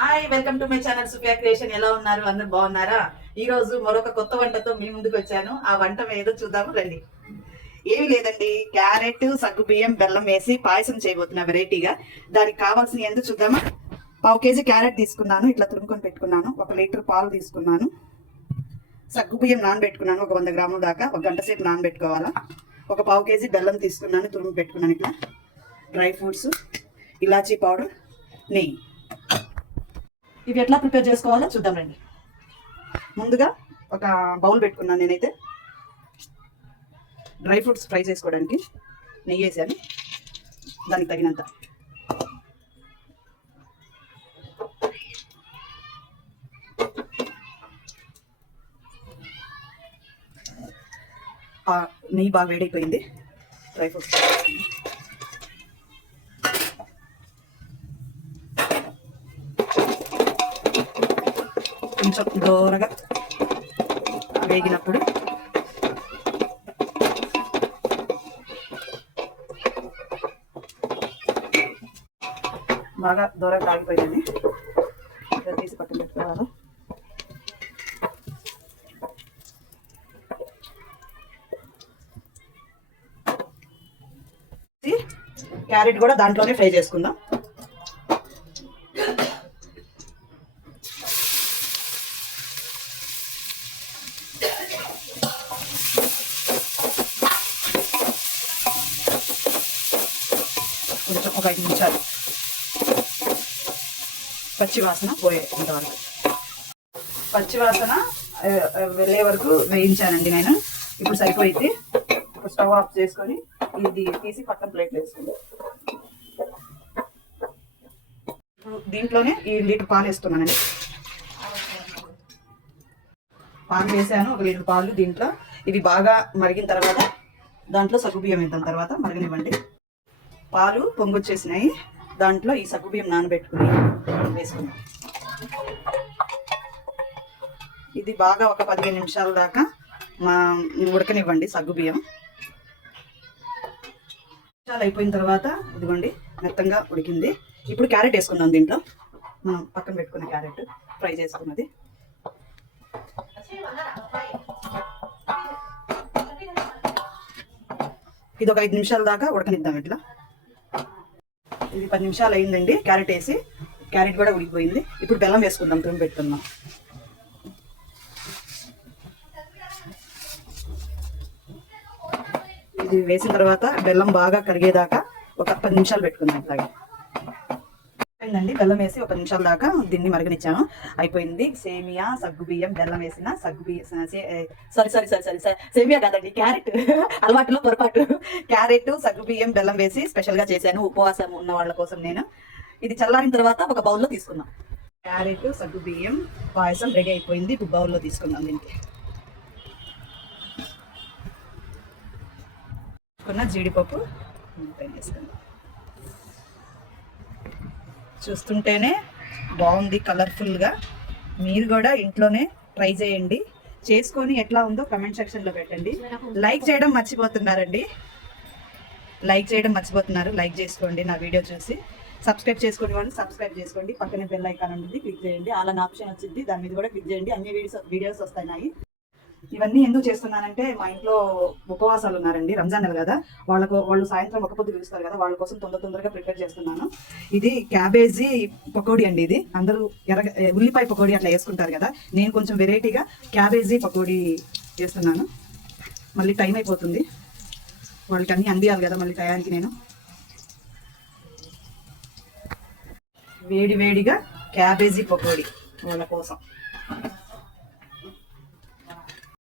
Hi, welcome to my channel Sufiya creation. ఎలా ఉన్నారు? అందరు బాగున్నారా? ఈ రోజు మరొక కొత్త వంటతో మీ ముందుకు వచ్చాను. ఆ వంట ఏదో చూద్దాము రండి. ఏమి లేదండి, క్యారెట్, సగ్గుబియ్యం, బెల్లం వేసి పాయసం చేయబోతున్నా వెరైటీగా. దానికి కావాల్సిన ఎందుకు చూద్దామా. 1/2 కేజీ క్యారెట్ తీసుకున్నాను, ఇట్లా తురుముకొని పెట్టుకున్నాను. 1 లీటర్ పాలు తీసుకున్నాను. సగ్గుబియ్యం నానబెట్టుకున్నాను, ఒక 100 గ్రాముల దాకా, 1 గంట సేపు నానబెట్టుకోవాలా. ఒక 1/2 కేజీ బెల్లం తీసుకున్నాను, తురుము పెట్టుకున్నాను. ఇట్లా డ్రై ఫ్రూట్స్, ఇలాచీ పౌడర్, నెయ్యి. ఇవి ఎట్లా ప్రిపేర్ చేసుకోవాలో చూద్దాం రండి. ముందుగా ఒక బౌల్ పెట్టుకున్నాను. నేనైతే డ్రై ఫ్రూట్స్ ఫ్రై చేసుకోవడానికి నెయ్యి వేసాను, దానికి తగినంత. నెయ్యి బాగా వేడైపోయింది. డ్రై ఫ్రూట్స్ కొంచెం దూరగా వేగినప్పుడు బాగా దూరంగా కాగిపోయింది. తీసి పక్కన పెట్టుకోవాలి. క్యారెట్ కూడా దాంట్లోనే ఫ్రై చేసుకుందాం. కొంచెం ఒక 5 నిమిషాలు పచ్చివాసన పోయేంతవరకు, పచ్చివాసన వెళ్ళే వరకు వేయించానండి నేను. ఇప్పుడు సరిపోయింది. ఇప్పుడు స్టవ్ ఆఫ్ చేసుకొని ఇది తీసి పక్కన ప్లేట్ వేసుకుందాం. ఇప్పుడు దీంట్లోనే ఈ లీటర్ పాలు వేస్తున్నానండి. పాలు వేసాను, 1 లీటర్ పాలు దీంట్లో. ఇవి బాగా మరిగిన తర్వాత దాంట్లో సగ్గుబియ్యం వేద్దాం. తర్వాత మరగనివ్వండి. పాలు పొంగొచ్చేసినాయి. దాంట్లో ఈ సగ్గుబియ్యం నానబెట్టుకుని వేసుకున్నాం. ఇది బాగా ఒక 15 నిమిషాల దాకా ఉడకనివ్వండి. సగ్గుబియ్యం నిమిషాలు అయిపోయిన తర్వాత ఇదిగోండి మెత్తంగా ఉడికింది. ఇప్పుడు క్యారెట్ వేసుకుందాం. దీంట్లో మనం పక్కన పెట్టుకున్న క్యారెట్ ఫ్రై చేసుకున్నది. ఇది ఒక 5 నిమిషాల దాకా ఉడకనిద్దాం. ఇట్లా ఇది 10 నిమిషాలు అయిందండి. క్యారెట్ వేసి, క్యారెట్ కూడా ఉడికిపోయింది. ఇప్పుడు బెల్లం వేసుకుందాం. తురుము పెట్టుకుందాం. ఇది వేసిన తర్వాత బెల్లం బాగా కరిగేదాకా ఒక 10 నిమిషాలు పెట్టుకుందాం. ఇట్లాగే అయిపోయిందండి. బెల్లం వేసి 1 నిమిషాల దాకా దీన్ని మరగనిచ్చాను. అయిపోయింది. సేమియా, సగ్గుబియ్యం, బెల్లం వేసిన సగ్గుబియ్యం, సేమియా కాదండి, క్యారెట్. అలవాటులో పొరపాటు. క్యారెట్, సగ్గుబియ్యం, బెల్లం వేసి స్పెషల్గా చేశాను ఉపవాసం ఉన్న వాళ్ళ కోసం నేను. ఇది చల్లారిన తర్వాత ఒక బౌల్లో తీసుకుందాం. క్యారెట్, సగ్గుబియ్యం పాయసం రెడీ అయిపోయింది. ఇప్పుడు బౌల్లో తీసుకుందాం. దీనికి జీడిపప్పు వేసుకుందాం. చూస్తుంటేనే బాగుంది, కలర్ఫుల్గా. మీరు కూడా ఇంట్లోనే ట్రై చేయండి. చేసుకొని ఎట్లా ఉందో కమెంట్ సెక్షన్లో పెట్టండి. లైక్ చేయడం మర్చిపోతున్నారండి. లైక్ చేసుకోండి నా వీడియో చూసి. సబ్స్క్రైబ్ చేసుకోండి వాళ్ళు సబ్స్క్రైబ్ చేసుకోండి. పక్కనే బెల్ ఐకాన్ ఉంటుంది, క్లిక్ చేయండి. అలా ఆప్షన్ వచ్చింది, దాని మీద కూడా క్లిక్ చేయండి. అన్ని వీడియోస్ వస్తున్నాయి. ఇవన్నీ ఎందుకు చేస్తున్నానంటే, మా ఇంట్లో ఉపవాసాలు ఉన్నారండి. రంజాన్ నెల కదా, వాళ్ళు సాయంత్రం ఒక పొద్దు పిలుస్తారు కదా, వాళ్ళ కోసం తొందరగా ప్రిపేర్ చేస్తున్నాను. ఇది క్యాబేజీ పకోడీ అండి. ఇది అందరూ ఉల్లిపాయ పకోడీ అట్లా వేసుకుంటారు కదా, నేను కొంచెం వెరైటీగా క్యాబేజీ పకోడీ చేస్తున్నాను. మళ్ళీ టైం అయిపోతుంది, వాళ్ళకి అన్నీ అందియాలి కదా మళ్ళీ టయానికి. నేను వేడిగా క్యాబేజీ పకోడీ వాళ్ళ కోసం